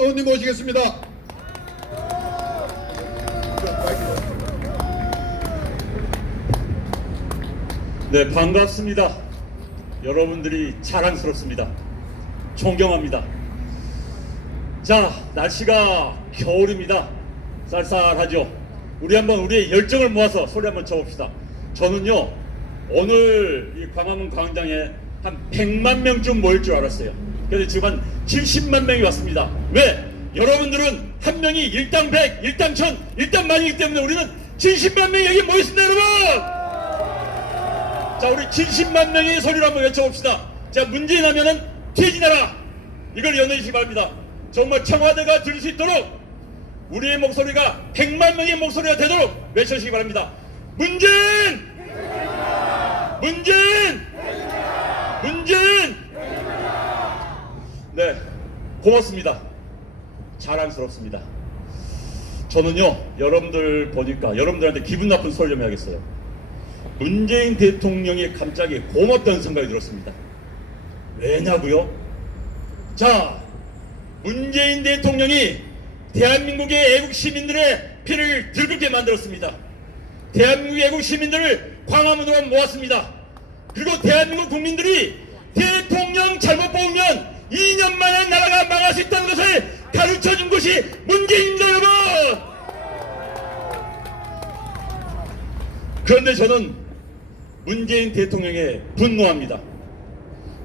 의원님 모시겠습니다. 네, 반갑습니다. 여러분들이 자랑스럽습니다. 존경합니다. 자, 날씨가 겨울입니다. 쌀쌀하죠. 우리 한번 우리의 열정을 모아서 소리 한번 쳐봅시다. 저는요, 오늘 이 광화문 광장에 한 100만 명쯤 모일 줄 알았어요. 그런데 지금 한 70만 명이 왔습니다. 왜? 여러분들은 한 명이 일당 100, 일당 1000, 일당 만이기 때문에 우리는 70만 명이 여기 모였습니다, 여러분! 자, 우리 70만 명의 소리로 한번 외쳐봅시다. 자, 문재인 하면은 퇴진하라! 이걸 연호해주시기 바랍니다. 정말 청와대가 들을 수 있도록 우리의 목소리가 100만 명의 목소리가 되도록 외쳐주시기 바랍니다. 문재인! 문재인! 문재인! 네, 고맙습니다. 자랑스럽습니다. 저는요, 여러분들 보니까 여러분들한테 기분 나쁜 소리 좀 해야겠어요. 문재인 대통령이 갑자기 고맙다는 생각이 들었습니다. 왜냐고요? 자, 문재인 대통령이 대한민국의 애국 시민들의 피를 들끓게 만들었습니다. 대한민국의 애국 시민들을 광화문으로 모았습니다. 그리고 대한민국 국민들이 대통령 잘못 뽑으면 2년 만에 나라가 망할 수 있다는 것을 가르쳐준 것이 문재인입니다, 여러분! 그런데 저는 문재인 대통령에 분노합니다.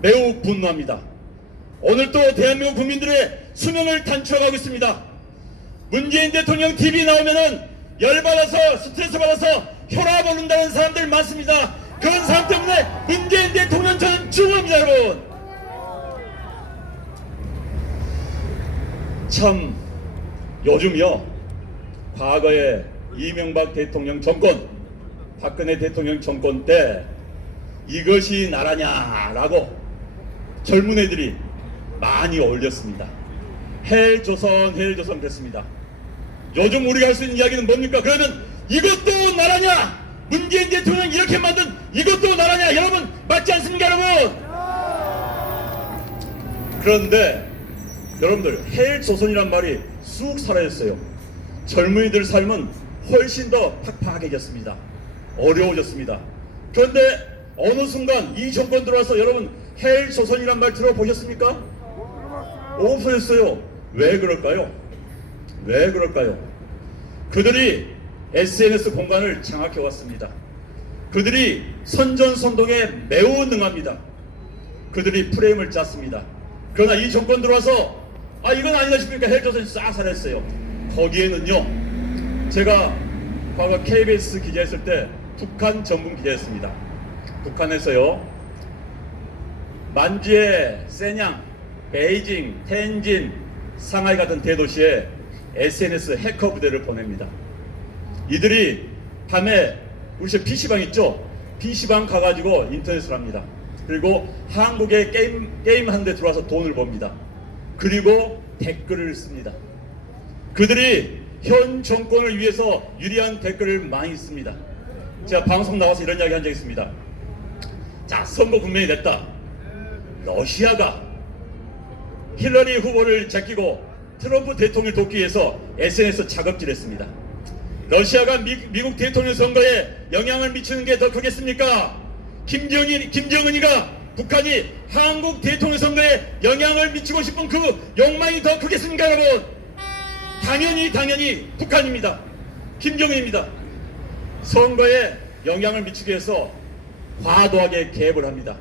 매우 분노합니다. 오늘 또 대한민국 국민들의 수명을 단축하고 있습니다. 문재인 대통령 TV 나오면은 열받아서 스트레스 받아서 혈압 오른다는 사람들 많습니다. 그런 사람 때문에 문재인 대통령 저는 죽어갑니다, 여러분. 참 요즘요, 과거에 이명박 대통령 정권, 박근혜 대통령 정권 때 이것이 나라냐라고 젊은 애들이 많이 올렸습니다. 헬조선 그랬습니다. 요즘 우리가 할 수 있는 이야기는 뭡니까? 그러면 이것도 나라냐? 문재인 대통령 이렇게 만든 이것도 나라냐? 여러분 맞지 않습니까, 여러분? 그런데 여러분들, 헬조선이란 말이 쑥 사라졌어요. 젊은이들 삶은 훨씬 더 팍팍해졌습니다. 어려워졌습니다. 그런데 어느 순간 이 정권 들어와서 여러분 헬조선이란 말 들어보셨습니까? 없어졌어요. 왜 그럴까요? 왜 그럴까요? 그들이 SNS 공간을 장악해 왔습니다. 그들이 선전선동에 매우 능합니다. 그들이 프레임을 짰습니다. 그러나 이 정권 들어와서 이건 아니다 싶으니까 헬조선이 싹 사라졌어요. 거기에는요, 제가 과거 KBS 기자했을 때 북한 전문 기자였습니다. 북한에서요, 만주에 세냥, 베이징, 텐진, 상하이 같은 대도시에 SNS 해커 부대를 보냅니다. 이들이 밤에 우리 집 PC방 있죠? PC방 가가지고 인터넷을 합니다. 그리고 한국에 게임 하는 데 들어와서 돈을 법니다. 그리고 댓글을 씁니다. 그들이 현 정권을 위해서 유리한 댓글을 많이 씁니다. 제가 방송 나와서 이런 이야기 한 적이 있습니다. 자, 선거 국면이 됐다. 러시아가 힐러리 후보를 제끼고 트럼프 대통령을 돕기 위해서 SNS 자급질했습니다. 러시아가 미국 대통령 선거에 영향을 미치는 게 더 크겠습니까? 김정은이가 북한이 한국 대통령 선거에 영향을 미치고 싶은 그 욕망이 더 크겠습니까, 여러분? 당연히 북한입니다. 김정은입니다. 선거에 영향을 미치기 위해서 과도하게 개입을 합니다.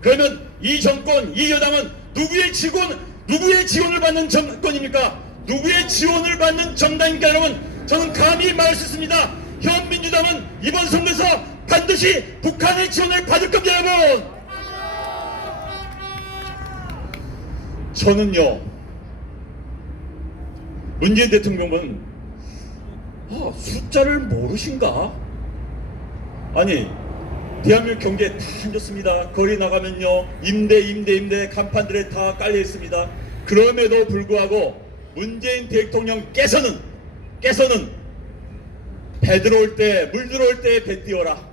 그러면 이 정권, 이 여당은 누구의 지원을 받는 정권입니까? 누구의 지원을 받는 정당입니까, 여러분? 저는 감히 말할 수 있습니다. 현 민주당은 이번 선거에서 반드시 북한의 지원을 받을 겁니다, 여러분. 저는요, 문재인 대통령은 숫자를 모르신가? 아니, 대한민국 경제 다 안 좋습니다. 거리 나가면요, 임대 간판들에 다 깔려 있습니다. 그럼에도 불구하고 문재인 대통령께서는 배 들어올 때, 물 들어올 때 배 띄워라.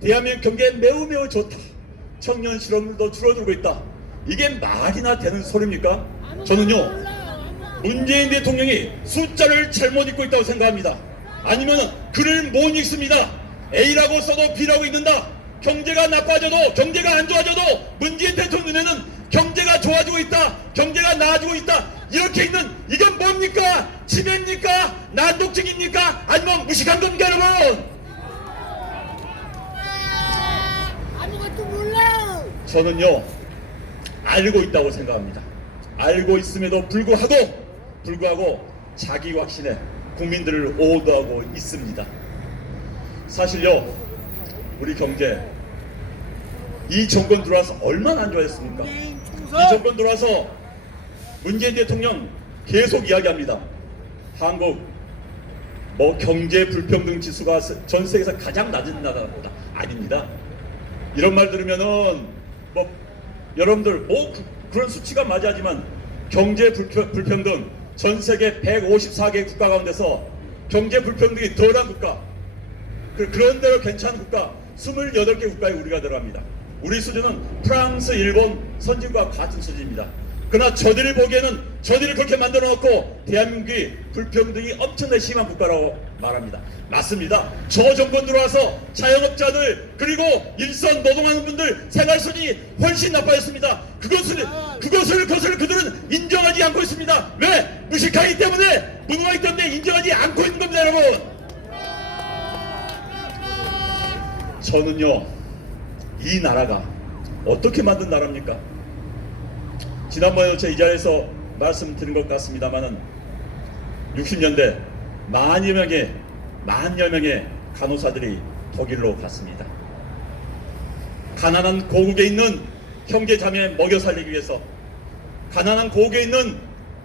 대한민국 경제 매우 좋다. 청년 실업률도 줄어들고 있다. 이게 말이나 되는 소리입니까? 저는요, 문재인 대통령이 숫자를 잘못 읽고 있다고 생각합니다. 아니면 글을 못 읽습니다. A라고 써도 B라고 읽는다. 경제가 나빠져도, 경제가 안 좋아져도 문재인 대통령 눈에는 경제가 좋아지고 있다, 경제가 나아지고 있다, 이렇게 있는, 이건 뭡니까? 치매입니까? 난독증입니까? 아니면 무식한 겁니까, 여러분? 아무것도 몰라. 저는요, 알고 있다고 생각합니다. 알고 있음에도 불구하고 자기 확신에 국민들을 오도하고 있습니다. 사실요, 우리 경제, 이 정권 들어와서 얼마나 안 좋아졌습니까? 이 정권 들어와서 문재인 대통령 계속 이야기합니다. 한국 경제 불평등 지수가 전 세계에서 가장 낮은 나라입니다. 아닙니다. 이런 말 들으면은 여러분들 그런 수치가 맞아야지만 경제 불평등 전 세계 154개 국가 가운데서 경제 불평등이 덜한 국가, 그런 대로 괜찮은 국가 28개 국가에 우리가 들어갑니다. 우리 수준은 프랑스, 일본 선진국과 같은 수준입니다. 그러나 저들이 보기에는 저들이 그렇게 만들어 놓고 대한민국이 불평등이 엄청나게 심한 국가라고 말합니다. 맞습니다. 저 정권 들어와서 자영업자들 그리고 일선 노동하는 분들 생활 수준이 훨씬 나빠졌습니다. 그것을 그들은 인정하지 않고 있습니다. 왜? 무식하기 때문에, 무능하기 때문에 인정하지 않고 있는 겁니다, 여러분. 저는요, 이 나라가 어떻게 만든 나라입니까? 지난번에 제가 이 자리에서 말씀드린 것 같습니다만은 60년대 만여 명의 간호사들이 독일로 갔습니다. 가난한 고국에 있는 형제 자매 먹여 살리기 위해서, 가난한 고국에 있는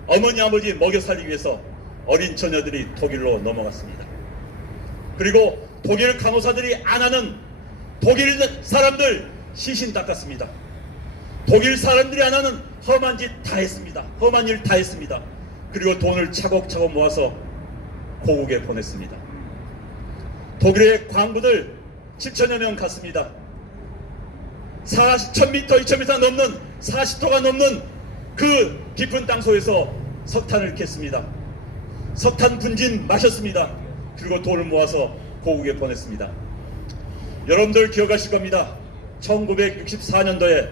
어머니 아버지 먹여 살리기 위해서 어린 처녀들이 독일로 넘어갔습니다. 그리고 독일 간호사들이 안 하는 독일 사람들 시신 닦았습니다. 독일 사람들이 안 하는 험한 짓 다 했습니다. 험한 일 다 했습니다. 그리고 돈을 차곡차곡 모아서 고국에 보냈습니다. 독일의 광부들 7천여 명 갔습니다. 1000m, 2000m 넘는 40도가 넘는 그 깊은 땅속에서 석탄을 캤습니다. 석탄 분진 마셨습니다. 그리고 돈을 모아서 고국에 보냈습니다. 여러분들 기억하실 겁니다. 1964년도에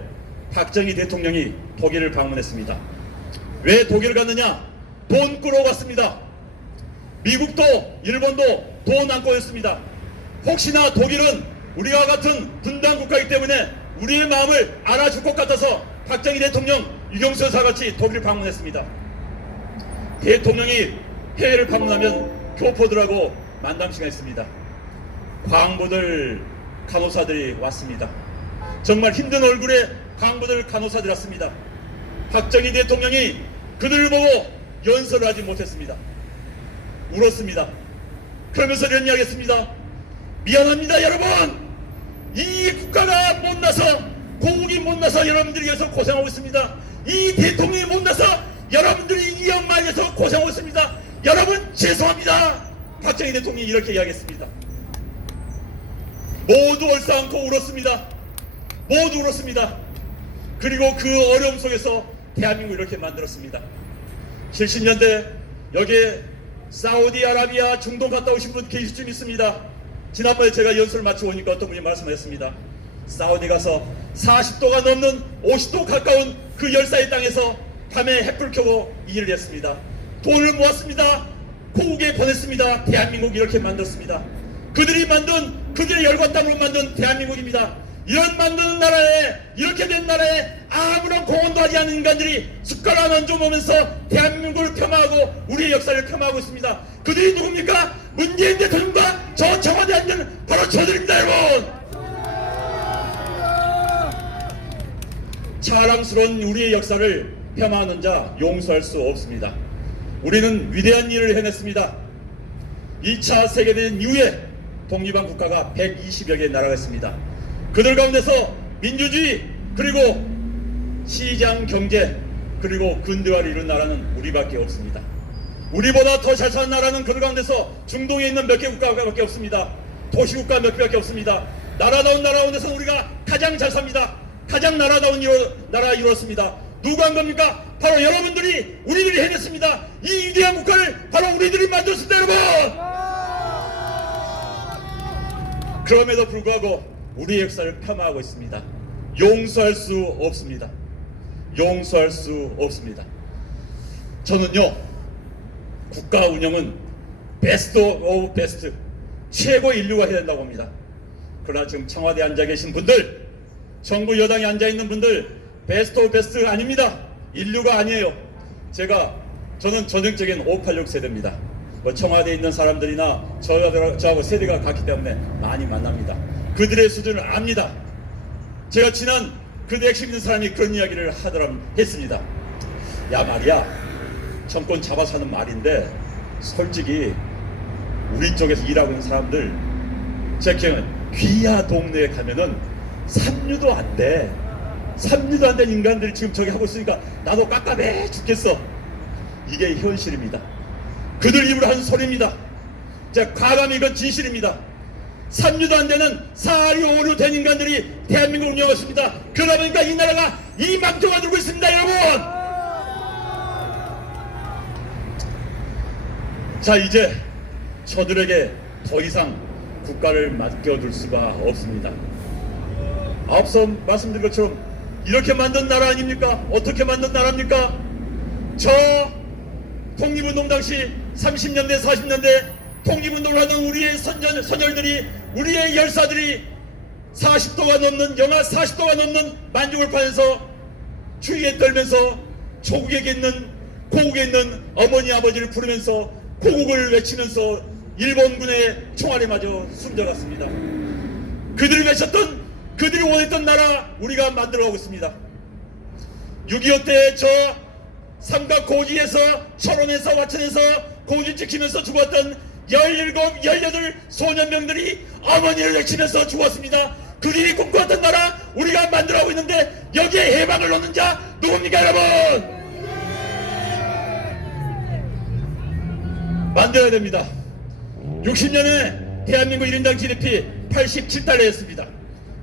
박정희 대통령이 독일을 방문했습니다. 왜 독일을 갔느냐? 돈 꾸러 갔습니다. 미국도 일본도 돈 안 꾸였습니다. 혹시나 독일은 우리와 같은 분단 국가이기 때문에 우리의 마음을 알아줄 것 같아서 박정희 대통령, 유경수 여사 같이 독일을 방문했습니다. 대통령이 해외를 방문하면 교포들하고 만남 시간이 있습니다. 광부들, 간호사들이 왔습니다. 정말 힘든 얼굴에 광부들, 간호사들이 왔습니다. 박정희 대통령이 그들을 보고 연설을 하지 못했습니다. 울었습니다. 그러면서 이런 이야기 했습니다. 미안합니다, 여러분. 이 국가가 못나서, 고국이 못나서 여러분들이 위해서 고생하고 있습니다. 이 대통령이 못나서 여러분들이 이 엄마 위해서 고생하고 있습니다. 여러분 죄송합니다. 박정희 대통령이 이렇게 이야기했습니다. 모두 얼싸안고 울었습니다. 모두 울었습니다. 그리고 그 어려움 속에서 대한민국을 이렇게 만들었습니다. 70년대 여기에 사우디아라비아, 중동 갔다 오신 분 계실 수 있습니다. 지난번에 제가 연설을 마치고 오니까 어떤 분이 말씀하셨습니다. 사우디 가서 40도가 넘는 50도 가까운 그 열사의 땅에서 밤에 햇불 켜고 일을 했습니다. 돈을 모았습니다. 고국에 보냈습니다. 대한민국 이렇게 만들었습니다. 그들의 열과 땀으로 만든 대한민국입니다. 이런 만드는 나라에, 이렇게 된 나라에 아무런 공헌도 하지 않는 인간들이 숟가락 얹어 먹으면서 대한민국을 폄하하고 우리의 역사를 폄하하고 있습니다. 그들이 누굽니까? 문재인 대통령과 저 청와대에 앉은 바로 저들입니다, 여러분. 자랑스러운 우리의 역사를 폄하하는 자 용서할 수 없습니다. 우리는 위대한 일을 해냈습니다. 2차 세계대전 이후에 독립한 국가가 120여 개의 나라가 있습니다. 그들 가운데서 민주주의, 그리고 시장 경제, 그리고 근대화를 이룬 나라는 우리밖에 없습니다. 우리보다 더 잘 사는 나라는 그들 가운데서 중동에 있는 몇 개 국가밖에 없습니다. 도시국가 몇 개밖에 없습니다. 나라다운 나라 가운데서 우리가 가장 잘 삽니다. 가장 나라다운 나라 이루었습니다. 누가 한 겁니까? 바로 여러분들이, 우리들이 해냈습니다. 이 위대한 국가를 바로 우리들이 만들었습니다, 여러분. 그럼에도 불구하고 우리의 역사를 폄하하고 있습니다. 용서할 수 없습니다. 용서할 수 없습니다. 저는요, 국가 운영은 베스트 오브 베스트, 최고 인류가 해야 된다고 봅니다. 그러나 지금 청와대에 앉아 계신 분들, 정부 여당에 앉아 있는 분들, 베스트 오브 베스트 아닙니다. 인류가 아니에요. 저는 전형적인 586 세대입니다. 뭐 청와대에 있는 사람들이나 저하고 세대가 같기 때문에 많이 만납니다. 그들의 수준을 압니다. 제가 지난 그들 핵심 있는 사람이 그런 이야기를 했습니다. 야 말이야, 정권 잡아서 하는 말인데 솔직히 우리 쪽에서 일하고 있는 사람들, 제 기억은 귀하 동네에 가면은 3류도 안 돼. 3류도 안 된 인간들이 지금 저기 하고 있으니까 나도 깝깝해 죽겠어. 이게 현실입니다. 그들 입으로 하는 소리입니다. 자, 과감히 이건 진실입니다. 3류도 안 되는 4류, 5류 된 인간들이 대한민국을 운영했습니다. 그러다 보니까 이 나라가 이 망토가 들고 있습니다, 여러분. 자, 이제 저들에게 더 이상 국가를 맡겨둘 수가 없습니다. 앞서 말씀드린 것처럼 이렇게 만든 나라 아닙니까? 어떻게 만든 나라입니까? 저 독립운동 당시 30년대 40년대 독립운동을 하던 우리의 선열들이, 우리의 열사들이 40도가 넘는, 영하 40도가 넘는 만중을 파면서 추위에 떨면서 조국에 있는, 고국에 있는 어머니 아버지를 부르면서 고국을 외치면서 일본군의 총알에 맞아 숨져갔습니다. 그들이 외쳤던, 그들이 원했던 나라 우리가 만들어가고 있습니다. 6.25 때 저 삼각고지에서, 철원에서, 와천에서 고지 지키면서 죽었던 17, 18 소년병들이 어머니를 외치면서 죽었습니다. 그들이 꿈꿔왔던 나라 우리가 만들어가고 있는데 여기에 해방을 놓는 자 누굽니까, 여러분? 만들어야 됩니다. 60년에 대한민국 1인당 GDP 87달러였습니다.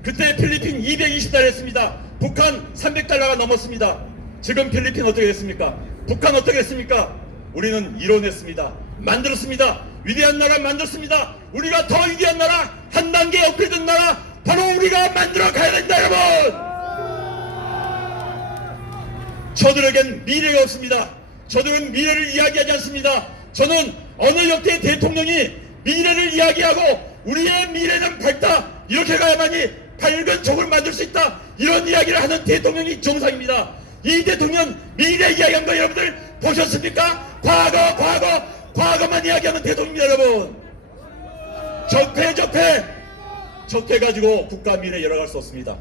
그때 필리핀 220달러였습니다. 북한 300달러가 넘었습니다. 지금 필리핀 어떻게 됐습니까? 북한 어떻게 됐습니까? 우리는 이뤄냈습니다. 만들었습니다. 위대한 나라 만들었습니다. 우리가 더 위대한 나라, 한 단계 업그레이드된 나라 바로 우리가 만들어 가야 된다, 여러분. 저들에겐 미래가 없습니다. 저들은 미래를 이야기하지 않습니다. 저는 어느 역대 대통령이 미래를 이야기하고 우리의 미래는 밝다, 이렇게 가야만이 밝은 족을 만들 수 있다, 이런 이야기를 하는 대통령이 정상입니다. 이 대통령 미래 이야기한 거 여러분들 보셨습니까? 과거만 이야기하는 대통령입니다, 여러분. 적폐 가지고 국가 미래 열어갈 수 없습니다.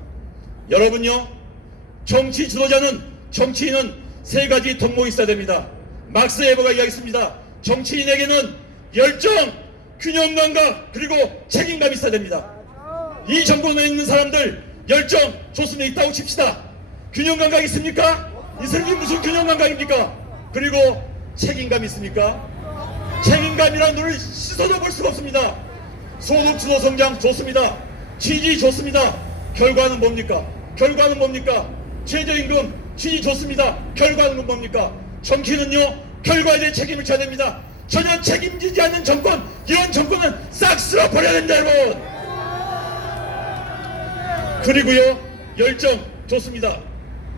여러분요, 정치 지도자는, 정치인은 세 가지 덕목이 있어야 됩니다. 막스 웨버가 이야기했습니다. 정치인에게는 열정, 균형 감각, 그리고 책임감이 있어야 됩니다. 이 정권에 있는 사람들 열정 좋습니다. 있다고 칩시다. 균형 감각 있습니까? 이 사람이 무슨 균형 감각입니까? 그리고 책임감 있습니까? 책임감이란 눈을 씻어도 볼 수가 없습니다. 소득 주도 성장 좋습니다. 취지 좋습니다. 결과는 뭡니까? 최저임금 취지 좋습니다. 결과는 뭡니까? 정치는요, 결과에 대해 책임을 져야 됩니다. 전혀 책임지지 않는 정권, 이런 정권은 싹 쓸어버려야 된다, 여러분. 그리고요, 열정 좋습니다.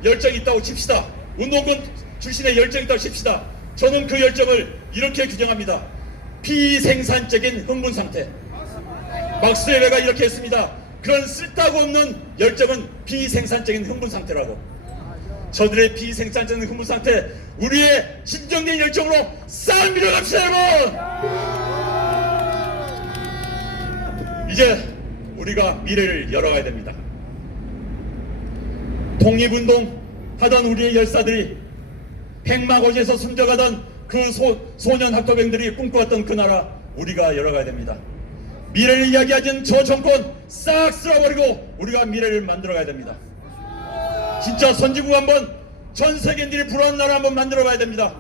열정이 있다고 칩시다. 운동권 출신의 열정이 있다고 칩시다. 저는 그 열정을 이렇게 규정합니다. 비생산적인 흥분 상태. 막스 웨버가 이렇게 했습니다. 그런 쓸데고 없는 열정은 비생산적인 흥분 상태라고. 저들의 비생산적인 흥분 상태, 우리의 진정된 열정으로 싹 밀어갑시다, 여러분. 이제 우리가 미래를 열어가야 됩니다. 독립운동 하던 우리의 열사들이 백마고지에서 숨져가던 그 소년 학도병들이 꿈꿔왔던 그 나라 우리가 열어가야 됩니다. 미래를 이야기하는 저 정권 싹 쓸어버리고 우리가 미래를 만들어가야 됩니다. 진짜 선진국 한번, 전 세계인들이 부러운 나라 한번 만들어가야 됩니다.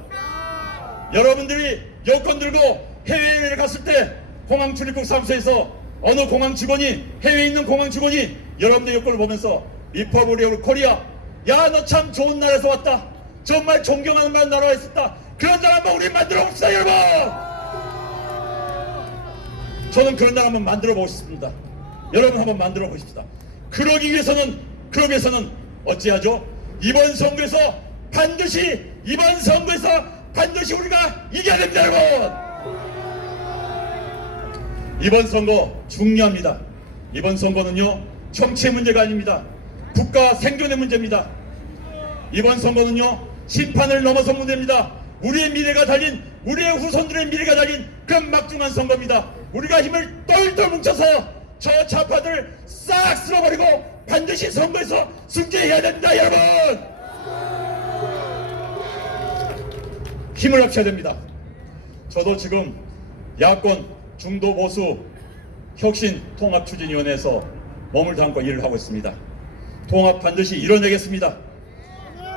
여러분들이 여권 들고 해외에 갔을 때 공항 출입국 사무소에서 어느 공항 직원이, 해외에 있는 공항 직원이 여러분들 여권을 보면서 리퍼블릭 오브 코리아, 야 너 참 좋은 나라에서 왔다, 정말 존경하는 나라에 있었다, 그런 나라 한번 우리 만들어 봅시다 여러분. 저는 그런 나라 한번 만들어 보고 싶습니다. 여러분 한번 만들어 보십시다. 그러기 위해서는 어찌하죠? 이번 선거에서 반드시 우리가 이겨야 됩니다 여러분. 이번 선거 중요합니다. 이번 선거는요 정치의 문제가 아닙니다. 국가 생존의 문제입니다. 이번 선거는요 심판을 넘어선 문제입니다. 우리의 미래가 달린, 우리의 후손들의 미래가 달린 그런 막중한 선거입니다. 우리가 힘을 똘똘 뭉쳐서 저 좌파들을 싹 쓸어버리고 반드시 선거에서 승리해야 됩니다 여러분. 힘을 합쳐야 됩니다. 저도 지금 야권 중도보수 혁신통합추진위원회에서 몸을 담고 일을 하고 있습니다. 통합 반드시 이뤄내겠습니다.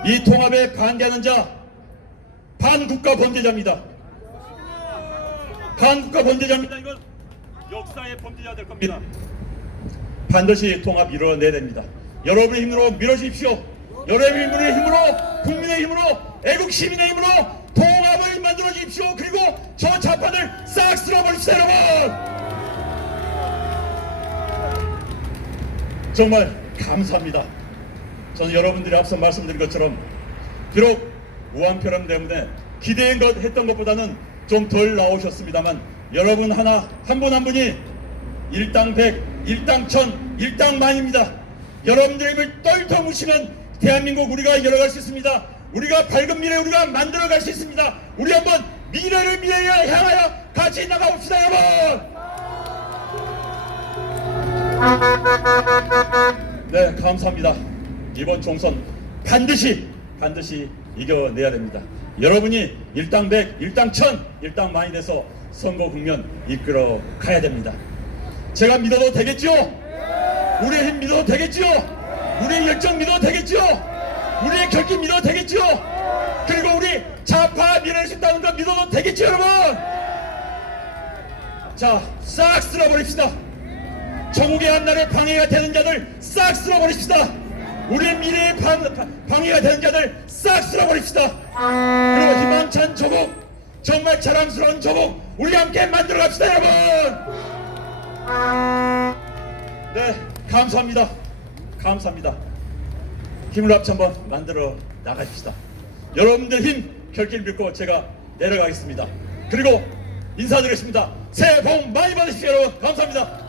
이 통합에 반대하는 자 반국가 범죄자입니다. 반국가 범죄자입니다. 이건 역사의 범죄자 될 겁니다. 반드시 통합 이뤄내야 됩니다. 여러분의 힘으로 밀어주십시오. 여러분의 힘으로, 국민의 힘으로, 애국 시민의 힘으로 통합을 만들어 주십시오. 그리고 저 좌파들 싹 쓸어버립시다 여러분. 정말 감사합니다. 저는 여러분들이 앞서 말씀드린 것처럼 비록 무한표람 때문에 기대했던 것보다는 좀 덜 나오셨습니다만, 여러분 한 분 한 분이 일당 100, 일당 1000, 일당 만입니다. 여러분들의 힘을 똘똘 뭉치면 대한민국 우리가 열어갈 수 있습니다. 우리가 밝은 미래 우리가 만들어갈 수 있습니다. 우리 한번 미래를 향하여 같이 나가봅시다 여러분. 네, 감사합니다. 이번 총선 반드시 이겨내야 됩니다. 여러분이 일당 100, 일당 1000, 일당 만이 돼서 선거 국면 이끌어 가야 됩니다. 제가 믿어도 되겠죠? 우리의 힘 믿어도 되겠죠? 우리의 열정 믿어도 되겠죠? 우리의 결기 믿어도 되겠죠? 그리고 우리 좌파 밀어낼 수 있다는 거 믿어도 되겠죠 여러분? 자, 싹 쓸어버립시다. 정국의 한날에 방해가 되는 자들 싹 쓸어버립시다. 우리의 미래에 방해가 되는 자들 싹 쓸어버립시다. 그리고 희망찬 조국, 정말 자랑스러운 조국 우리 함께 만들어 갑시다 여러분. 네, 감사합니다. 힘을 합쳐 한번 만들어 나가십시다. 여러분들 힘 결길 믿고 제가 내려가겠습니다. 그리고 인사드리겠습니다. 새해 복 많이 받으십시오 여러분. 감사합니다.